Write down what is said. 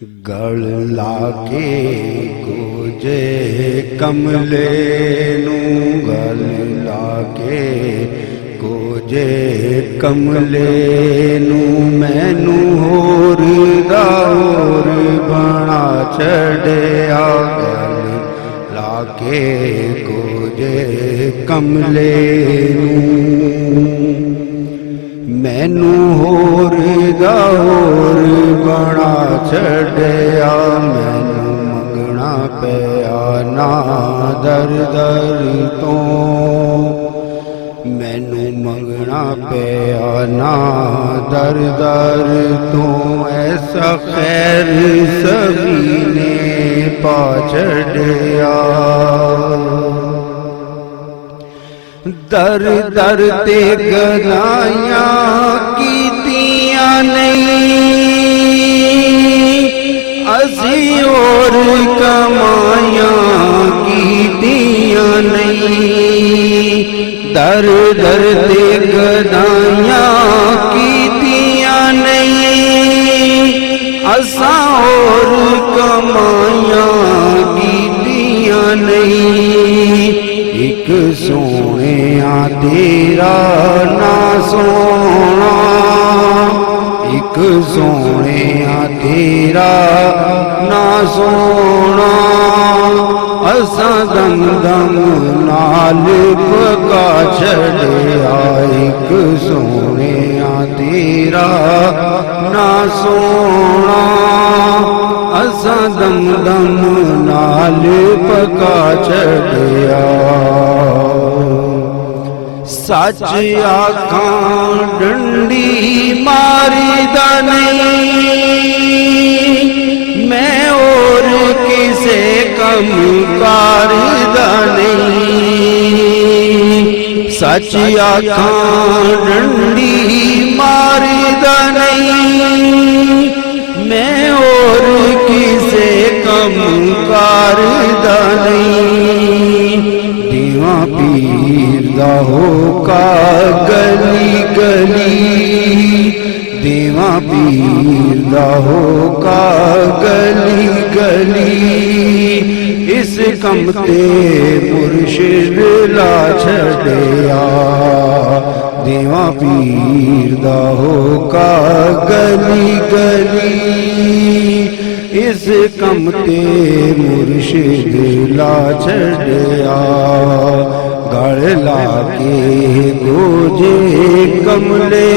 गल लाके गोजे कमले नू, गल लाके गोजे कमले नू, मैनू होर दा होर बना छड़िया। गल लाके गोजे कमले नू, मैनू होर दा होर बना छड़िया। मैनू मंगना पिया ना दर दर तो, मैनू मंगना पिया ना दर दर तो। ऐसा खैर सभी ने पा छड़िया। दर दर ते गदाइयां कीतियां नहीं, असी और कमाइयां कीतियां नहीं। दर दर ते गदाइयां कीतियां नहीं, असां और कमाइयां कीतियां नहीं। एक सोहणिया तेरा ना सोहना, एक सोहणिया तेरा ना सोहना। असां दम दम नाल पका छड़िया। एक सोहणिया तेरा ना सोहना, असां दम दम नाल पका छड़िया। सच आखां डंडी मारीदा नहीं, मैं और किसे कम करदा नहीं। सच आखां डंडी मारीदा नहीं, मैं और किसे कम करदा नहीं। दीवां पीर दा होका गली गली, दीवां पीर दा होका गली गली। इस कम ते मुर्शिद ला छड़िया। दीवां पीर दा होका गली गली, इस कम ते मुर्शिद ला छड़िया। गल लाके गोजे कमले